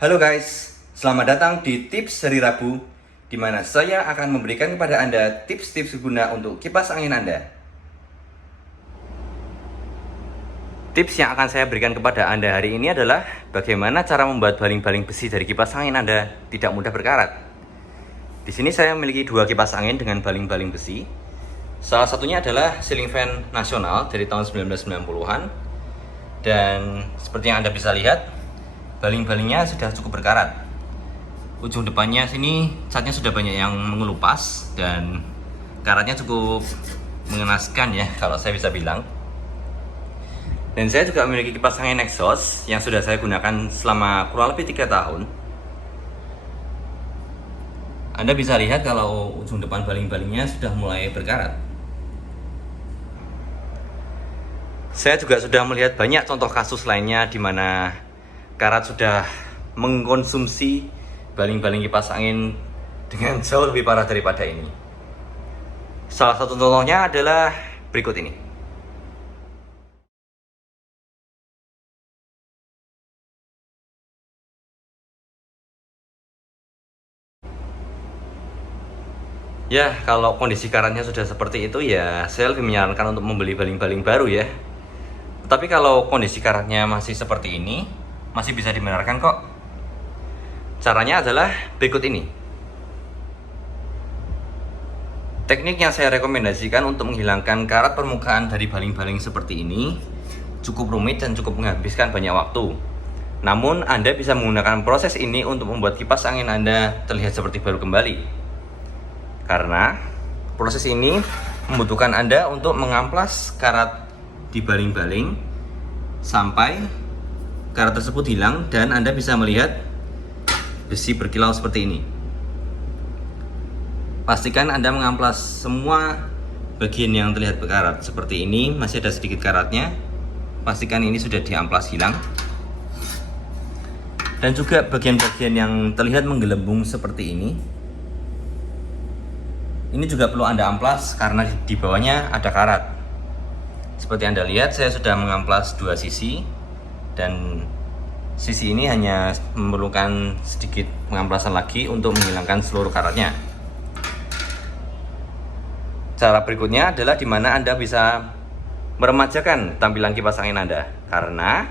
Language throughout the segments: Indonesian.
Halo guys, selamat datang di Tips Hari Rabu, di mana saya akan memberikan kepada Anda tips-tips guna untuk kipas angin Anda. Tips yang akan saya berikan kepada Anda hari ini adalah bagaimana cara membuat baling-baling besi dari kipas angin Anda tidak mudah berkarat. Di sini saya memiliki dua kipas angin dengan baling-baling besi. Salah satunya adalah ceiling fan nasional dari tahun 1990-an. Dan seperti yang Anda bisa lihat, baling-balingnya sudah cukup berkarat. Ujung depannya sini catnya sudah banyak yang mengelupas dan karatnya cukup mengenaskan ya kalau saya bisa bilang. Dan saya juga memiliki kipas angin exhaust yang sudah saya gunakan selama kurang lebih 3 tahun. Anda bisa lihat kalau ujung depan baling-balingnya sudah mulai berkarat. Saya juga sudah melihat banyak contoh kasus lainnya di mana karat sudah mengkonsumsi baling-baling kipas angin dengan jauh lebih parah daripada ini. Salah satu contohnya adalah berikut ini. Ya, kalau kondisi karatnya sudah seperti itu ya saya lebih menyarankan untuk membeli baling-baling baru ya. Tapi kalau kondisi karatnya masih seperti ini, masih bisa dibenarkan kok. Caranya adalah berikut ini. Teknik yang saya rekomendasikan untuk menghilangkan karat permukaan dari baling-baling seperti ini cukup rumit dan cukup menghabiskan banyak waktu. Namun Anda bisa menggunakan proses ini untuk membuat kipas angin Anda terlihat seperti baru kembali. Karena proses ini membutuhkan Anda untuk mengamplas karat di baling-baling sampai karat tersebut hilang dan Anda bisa melihat besi berkilau seperti ini. Pastikan Anda mengamplas semua bagian yang terlihat berkarat seperti ini. Masih ada sedikit karatnya, pastikan ini sudah diamplas hilang. Dan juga bagian-bagian yang terlihat menggelembung seperti ini juga perlu Anda amplas karena di bawahnya ada karat. Seperti Anda lihat, saya sudah mengamplas dua sisi dan sisi ini hanya memerlukan sedikit pengamplasan lagi untuk menghilangkan seluruh karatnya. Cara berikutnya adalah di mana Anda bisa meremajakan tampilan kipas angin Anda. Karena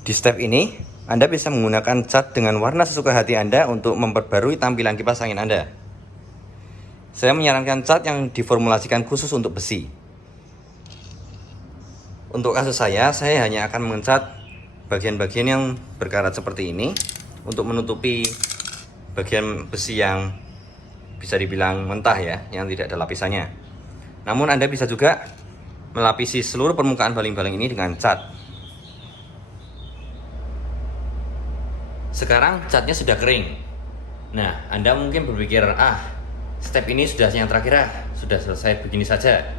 di step ini Anda bisa menggunakan cat dengan warna sesuka hati Anda untuk memperbarui tampilan kipas angin Anda. Saya menyarankan cat yang diformulasikan khusus untuk besi. Untuk kasus saya hanya akan mengecat bagian-bagian yang berkarat seperti ini untuk menutupi bagian besi yang bisa dibilang mentah ya, yang tidak ada lapisannya. Namun Anda bisa juga melapisi seluruh permukaan baling-baling ini dengan cat. Sekarang catnya sudah kering. Nah, Anda mungkin berpikir, step ini sudah yang terakhir, sudah selesai begini saja.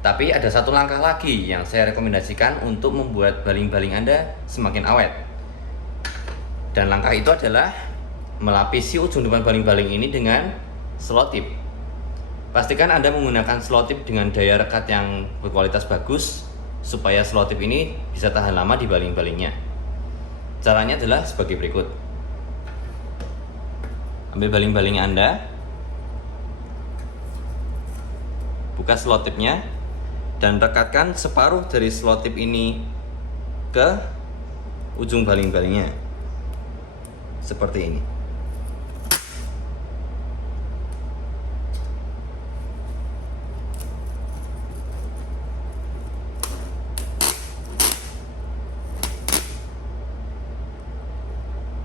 Tapi ada satu langkah lagi yang saya rekomendasikan untuk membuat baling-baling Anda semakin awet. Dan langkah itu adalah melapisi ujung depan baling-baling ini dengan selotip. Pastikan Anda menggunakan selotip dengan daya rekat yang berkualitas bagus supaya selotip ini bisa tahan lama di baling-balingnya. Caranya adalah sebagai berikut. Ambil baling-baling Anda, buka selotipnya, dan rekatkan separuh dari selotip ini ke ujung baling-balingnya. Seperti ini.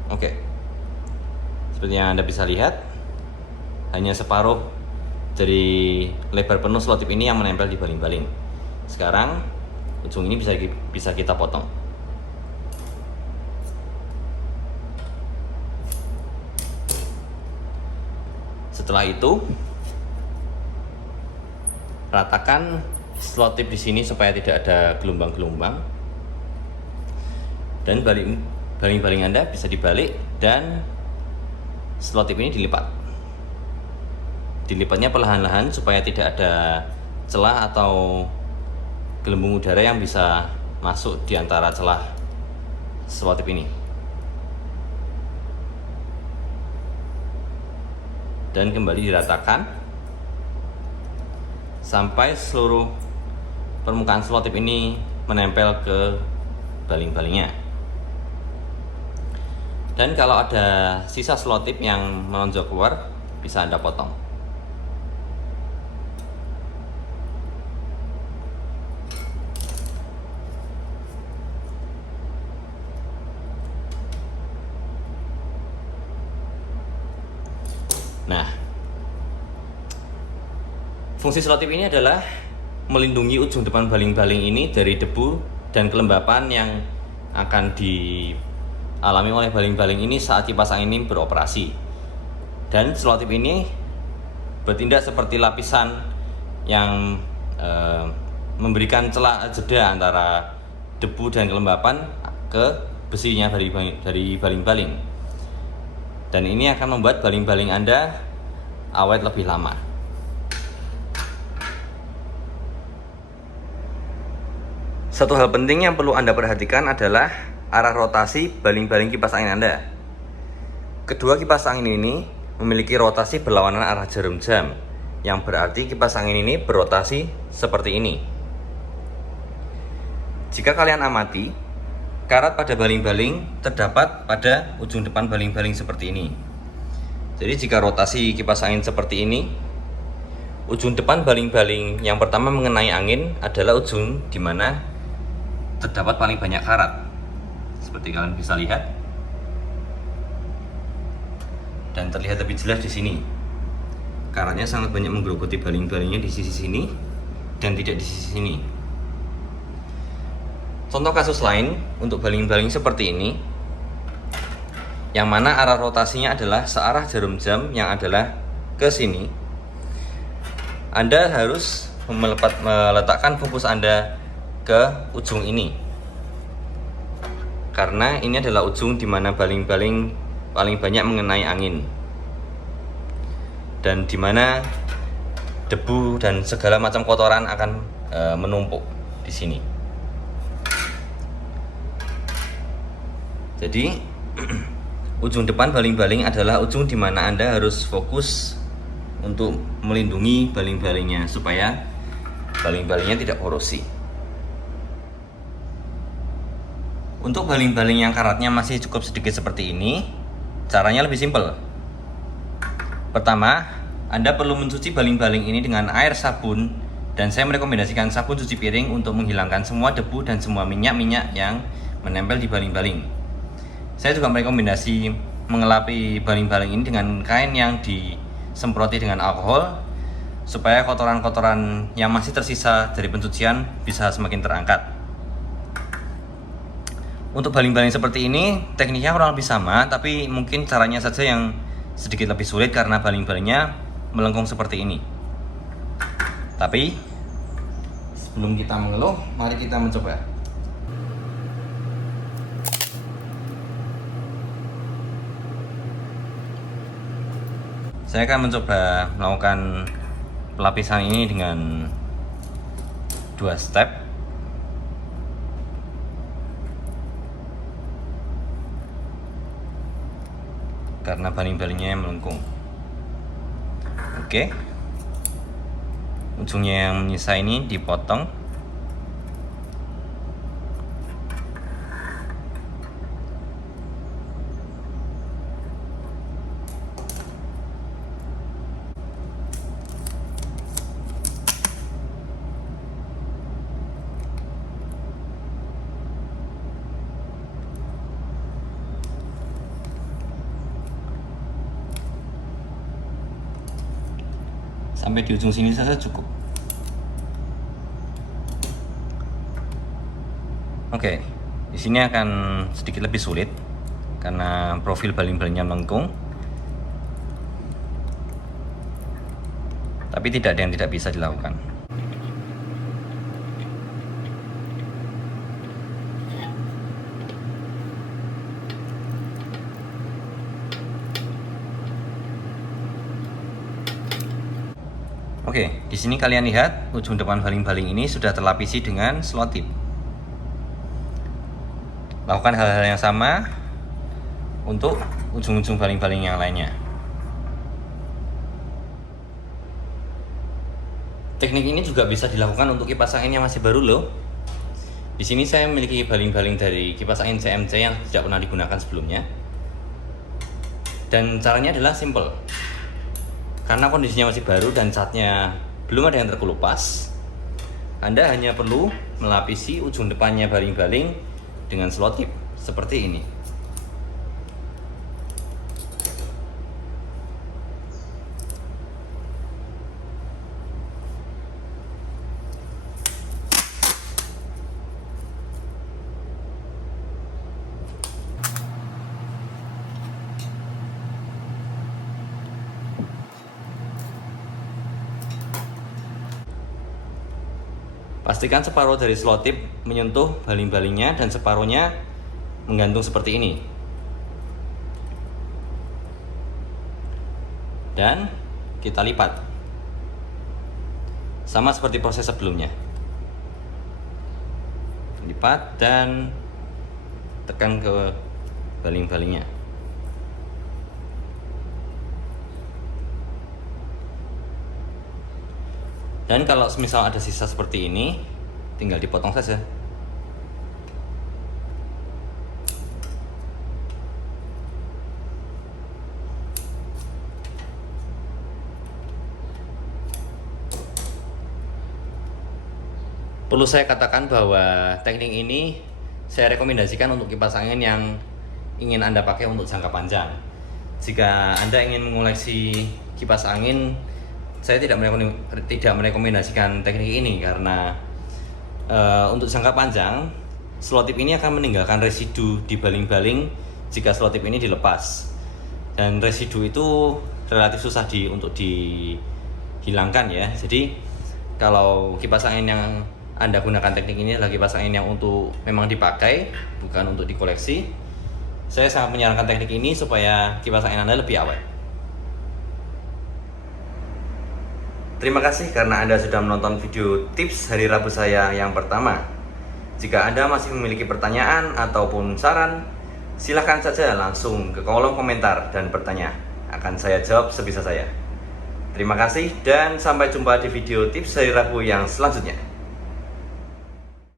Oke, seperti yang Anda bisa lihat, hanya separuh dari lebar penuh selotip ini yang menempel di baling-baling. Sekarang ujung ini bisa kita potong. Setelah itu, ratakan selotip di sini supaya tidak ada gelombang-gelombang. Dan baling-baling Anda bisa dibalik dan selotip ini dilipat. Dilipatnya perlahan-lahan supaya tidak ada celah atau gelembung udara yang bisa masuk di antara celah slot tip ini. Dan kembali diratakan sampai seluruh permukaan slot tip ini menempel ke baling-balingnya. Dan kalau ada sisa slot tip yang menonjol keluar, bisa Anda potong. Nah, fungsi slot tip ini adalah melindungi ujung depan baling-baling ini dari debu dan kelembapan yang akan dialami oleh baling-baling ini saat kipas angin ini beroperasi. Dan slot tip ini bertindak seperti lapisan yang memberikan celah jeda antara debu dan kelembapan ke besinya dari baling-baling. Dan ini akan membuat baling-baling Anda awet lebih lama. Satu hal penting yang perlu Anda perhatikan adalah arah rotasi baling-baling kipas angin Anda. Kedua kipas angin ini memiliki rotasi berlawanan arah jarum jam, yang berarti kipas angin ini berotasi seperti ini. Jika kalian amati, karat pada baling-baling terdapat pada ujung depan baling-baling seperti ini. Jadi jika rotasi kipas angin seperti ini, ujung depan baling-baling yang pertama mengenai angin adalah ujung di mana terdapat paling banyak karat. Seperti kalian bisa lihat. Dan terlihat lebih jelas di sini. Karatnya sangat banyak menggerogoti baling-balingnya di sisi sini dan tidak di sisi sini. Contoh kasus lain untuk baling-baling seperti ini, yang mana arah rotasinya adalah searah jarum jam yang adalah ke sini. Anda harus meletakkan fokus Anda ke ujung ini, karena ini adalah ujung di mana baling-baling paling banyak mengenai angin, dan di mana debu dan segala macam kotoran akan menumpuk di sini. Jadi ujung depan baling-baling adalah ujung di mana Anda harus fokus untuk melindungi baling-balingnya supaya baling-balingnya tidak korosi. Untuk baling-baling yang karatnya masih cukup sedikit seperti ini, caranya lebih simpel. Pertama, Anda perlu mencuci baling-baling ini dengan air sabun, dan saya merekomendasikan sabun cuci piring untuk menghilangkan semua debu dan semua minyak-minyak yang menempel di baling-baling. Saya juga merekomendasi mengelapi baling-baling ini dengan kain yang disemproti dengan alkohol, supaya kotoran-kotoran yang masih tersisa dari pencucian bisa semakin terangkat. Untuk baling-baling seperti ini, tekniknya kurang lebih sama, tapi mungkin caranya saja yang sedikit lebih sulit karena baling-balingnya melengkung seperti ini. Tapi sebelum kita mengeluh, mari kita mencoba. Saya akan mencoba melakukan pelapisan ini dengan 2 step. Karena baling-balingnya melengkung. Oke. Ujungnya yang menyisa ini dipotong. Sampai di ujung sini saja cukup. Oke, di sini akan sedikit lebih sulit karena profil baling-balingnya melengkung. Tapi tidak ada yang tidak bisa dilakukan. Oke, di sini kalian lihat ujung depan baling-baling ini sudah terlapisi dengan slot tip. Lakukan hal-hal yang sama untuk ujung-ujung baling-baling yang lainnya. Teknik ini juga bisa dilakukan untuk kipas angin yang masih baru loh. Di sini saya memiliki baling-baling dari kipas angin CMC yang tidak pernah digunakan sebelumnya. Dan caranya adalah simple. Karena kondisinya masih baru dan catnya belum ada yang terkelupas, Anda hanya perlu melapisi ujung depannya baling-baling dengan selotip seperti ini. Pastikan separuh dari selotip menyentuh baling-balingnya dan separuhnya menggantung seperti ini. Dan kita lipat. Sama seperti proses sebelumnya. Lipat dan tekan ke baling-balingnya. Dan kalau misal ada sisa seperti ini, tinggal dipotong saja. Perlu saya katakan bahwa teknik ini saya rekomendasikan untuk kipas angin yang ingin Anda pakai untuk jangka panjang. Jika Anda ingin mengoleksi kipas angin, saya tidak merekomendasikan teknik ini karena untuk jangka panjang selotip ini akan meninggalkan residu di baling-baling jika selotip ini dilepas, dan residu itu relatif susah untuk dihilangkan ya. Jadi kalau kipas angin yang Anda gunakan teknik ini adalah kipas angin yang untuk memang dipakai, bukan untuk dikoleksi, saya sangat menyarankan teknik ini supaya kipas angin Anda lebih awet. Terima kasih karena Anda sudah menonton video tips hari Rabu saya yang pertama. Jika Anda masih memiliki pertanyaan ataupun saran, silahkan saja langsung ke kolom komentar dan bertanya. Akan saya jawab sebisa saya. Terima kasih dan sampai jumpa di video tips hari Rabu yang selanjutnya.